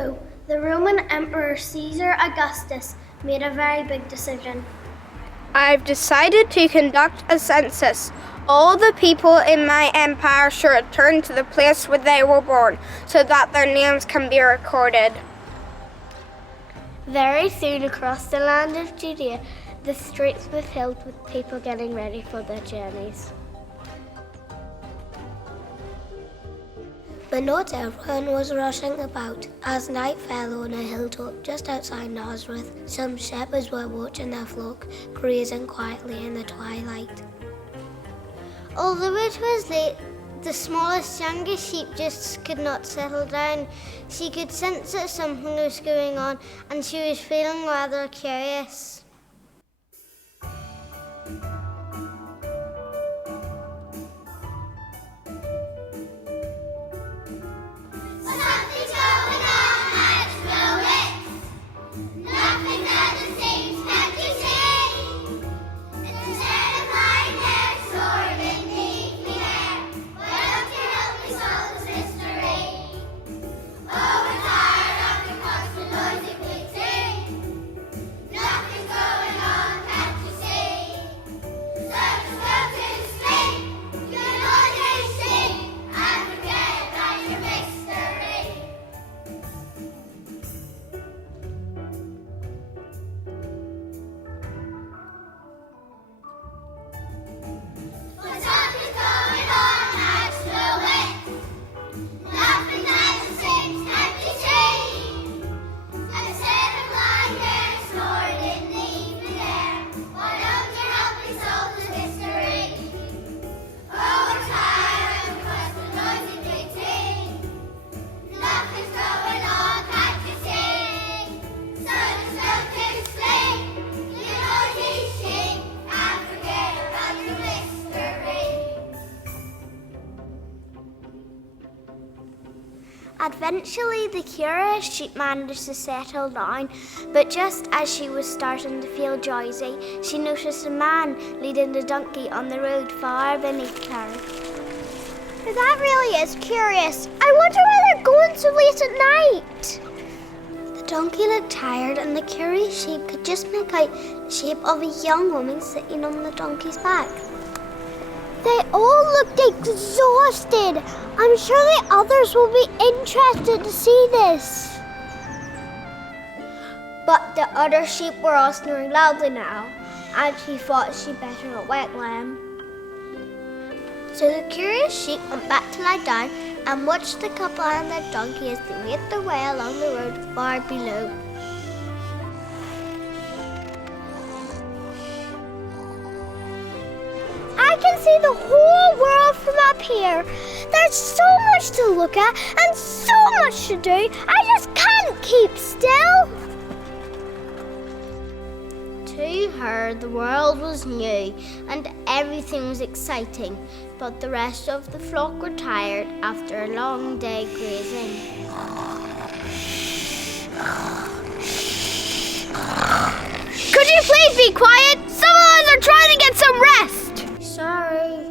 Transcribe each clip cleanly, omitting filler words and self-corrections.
So, the Roman Emperor Caesar Augustus made a very big decision. I've decided to conduct a census. All the people in my empire should return to the place where they were born, so that their names can be recorded. Very soon across the land of Judea, the streets were filled with people getting ready for their journeys. But not everyone was rushing about. As night fell on a hilltop just outside Nazareth, some shepherds were watching their flock, grazing quietly in the twilight. Although it was late, the smallest, youngest sheep just could not settle down. She could sense that something was going on, and she was feeling rather curious. Eventually, the curious sheep managed to settle down, but just as she was starting to feel drowsy, she noticed a man leading the donkey on the road far beneath her. That really is curious. I wonder where they're going so late at night. The donkey looked tired, and the curious sheep could just make out the shape of a young woman sitting on the donkey's back. They all looked exhausted. I'm sure the others will be interested to see this. But the other sheep were all snoring loudly now, and she thought she'd better not wake them. So the curious sheep went back to lie down and watched the couple and their donkey as they made their way along the road far below. I can see the whole world from up here. There's so much to look at and so much to do. I just can't keep still. To her, the world was new and everything was exciting, but the rest of the flock were tired after a long day grazing. Could you please be quiet? Some of us are trying to get some rest. Sorry.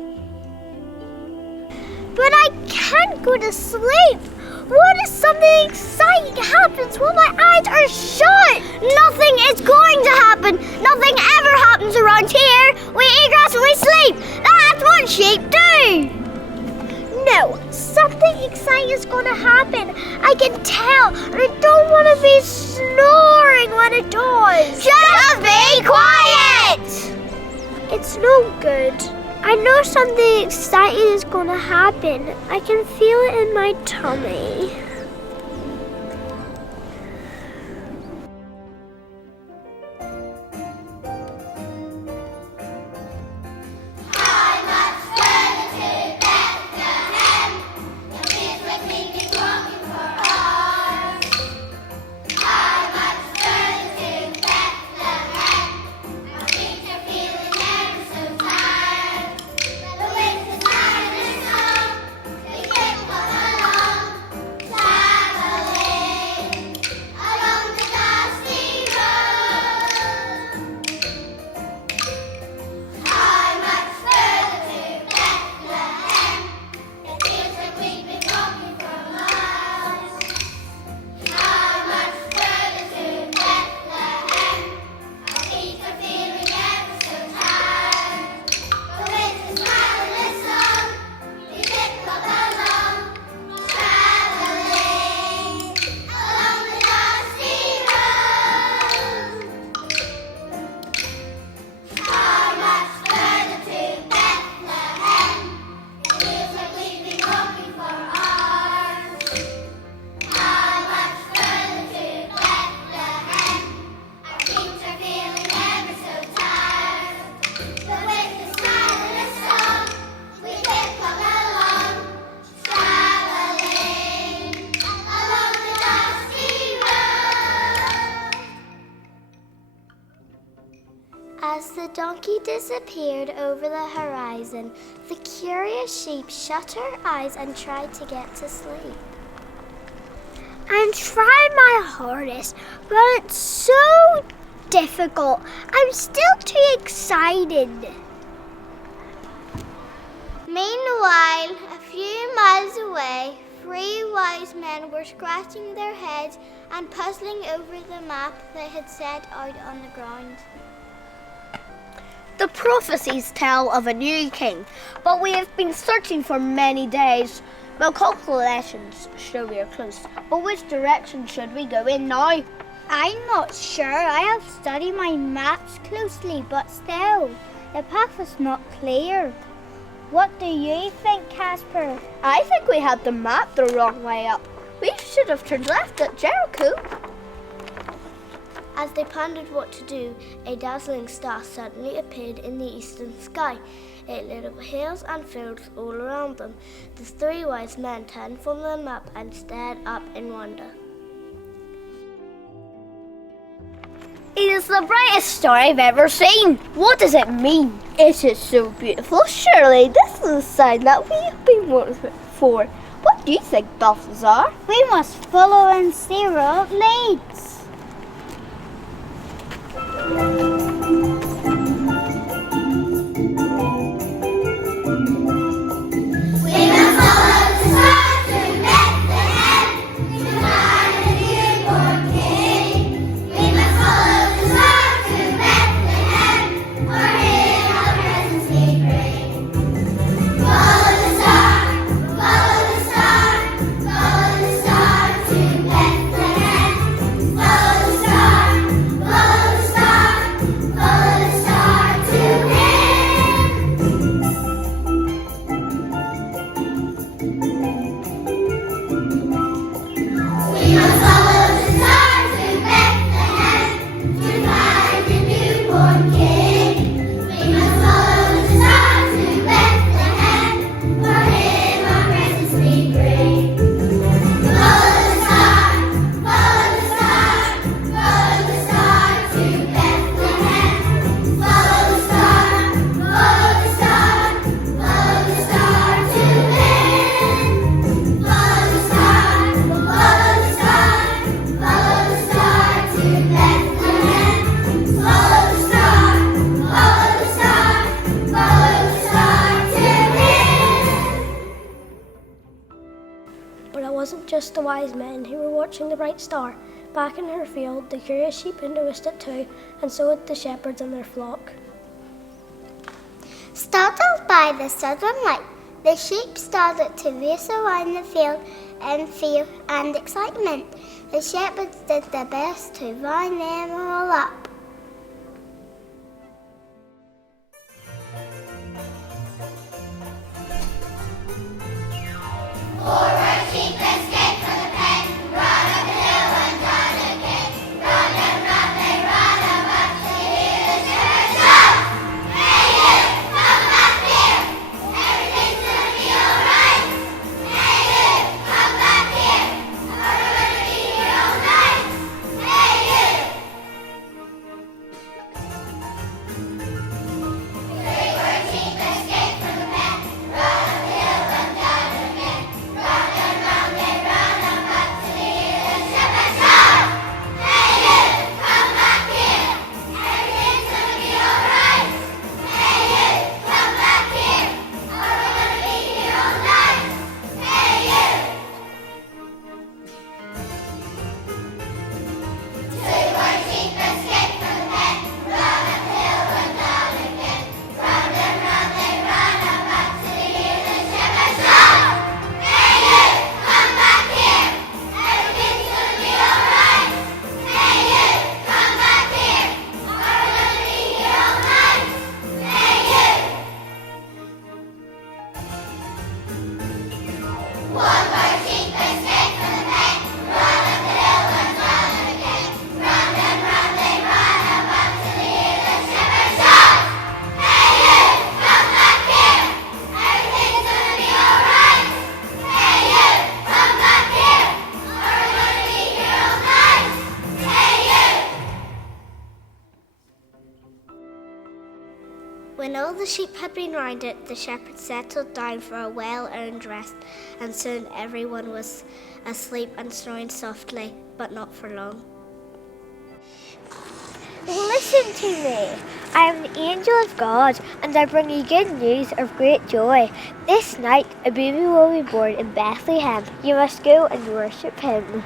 But I can't go to sleep. What if something exciting happens while my eyes are shut? Nothing is going to happen. Nothing ever happens around here. We eat grass and we sleep. That's what sheep do. No, something exciting is going to happen. I can tell, and I don't want to be snoring when it does. Just be quiet! It's no good. I know something exciting is going to happen. I can feel it in my tummy. Bye. donkey disappeared over the horizon, the curious sheep shut her eyes and tried to get to sleep. I'm trying my hardest, but it's so difficult. I'm still too excited. Meanwhile, a few miles away, 3 wise men were scratching their heads and puzzling over the map they had set out on the ground. The prophecies tell of a new king, but we have been searching for many days. Well, calculations show we are close, but which direction should we go in now? I'm not sure. I have studied my maps closely, but still, the path is not clear. What do you think, Casper? I think we had the map the wrong way up. We should have turned left at Jericho. As they pondered what to do, a dazzling star suddenly appeared in the eastern sky. It lit up hills and fields all around them. The 3 wise men turned from the map and stared up in wonder. It is the brightest star I've ever seen. What does it mean? It is so beautiful. Surely this is a sign that we have been waiting for. What do you think, Balthazar? We must follow and see where it leads. But it wasn't just the wise men who were watching the bright star. Back in her field, the curious sheep noticed it too, and so did the shepherds and their flock. Startled by the sudden light, the sheep started to race around the field in fear and excitement. The shepherds did their best to round them all up. sheep had been round it, the shepherd settled down for a well-earned rest, and soon everyone was asleep and snoring softly, but not for long. Listen to me. I am the angel of God, and I bring you good news of great joy. This night a baby will be born in Bethlehem. You must go and worship him.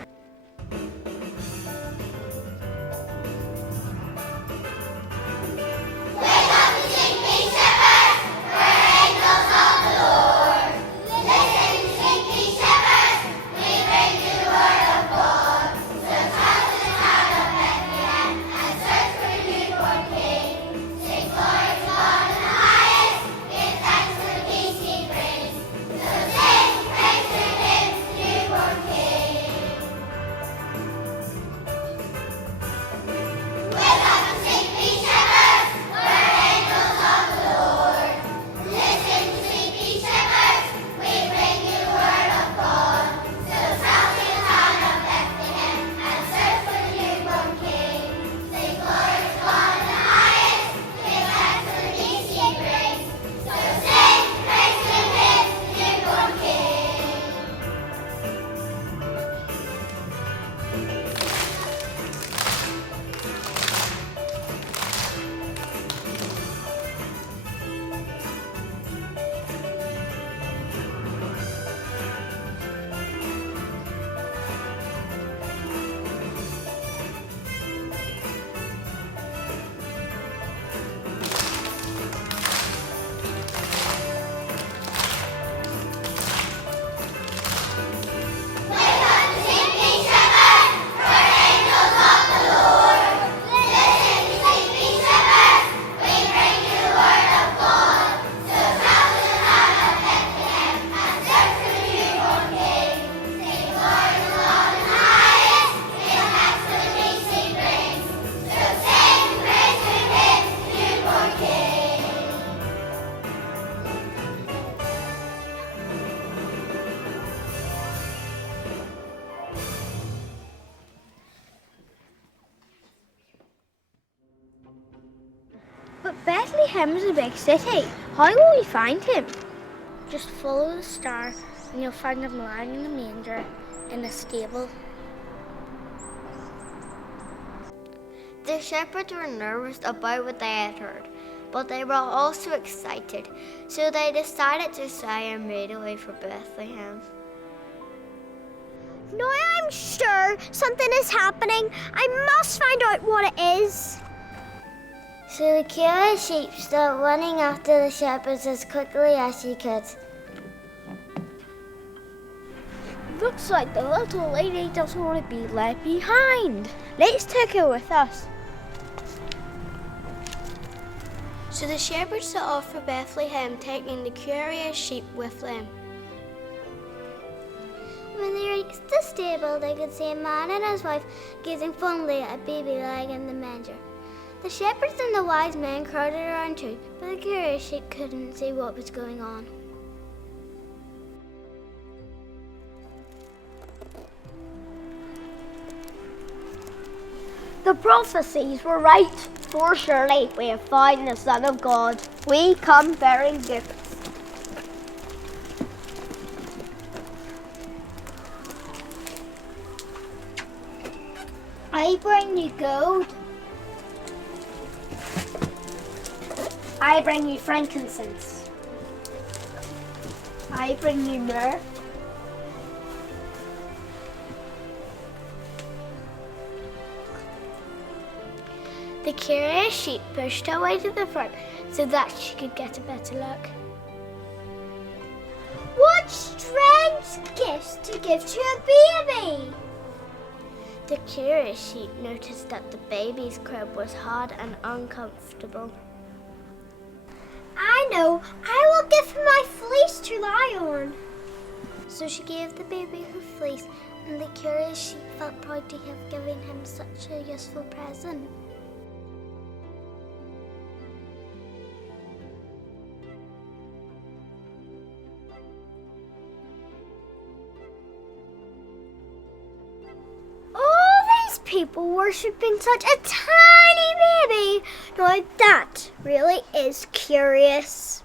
But Bethlehem is a big city. How will we find him? Just follow the star and you'll find him lying in a manger in a stable. The shepherds were nervous about what they had heard, but they were also excited, so they decided to stay and made away for Bethlehem. Now I'm sure something is happening. I must find out what it is. So the curious sheep started running after the shepherds as quickly as she could. Looks like the little lady doesn't want to be left behind. Let's take her with us. So the shepherds set off for Bethlehem, taking the curious sheep with them. When they reached the stable, they could see a man and his wife gazing fondly at a baby lying in the manger. The shepherds and the wise men crowded around too, but the curious sheep couldn't see what was going on. The prophecies were right, for surely we have found the Son of God. We come bearing gifts. I bring you gold. I bring you frankincense. I bring you myrrh. The curious sheep pushed her way to the front so that she could get a better look. What strange gifts to give to a baby! The curious sheep noticed that the baby's crib was hard and uncomfortable. I know. I will give him my fleece to lie on. So she gave the baby her fleece, and the curious sheep felt proud to have given him such a useful present. All these people worshipping such a tiny tiny baby. Now that really is curious.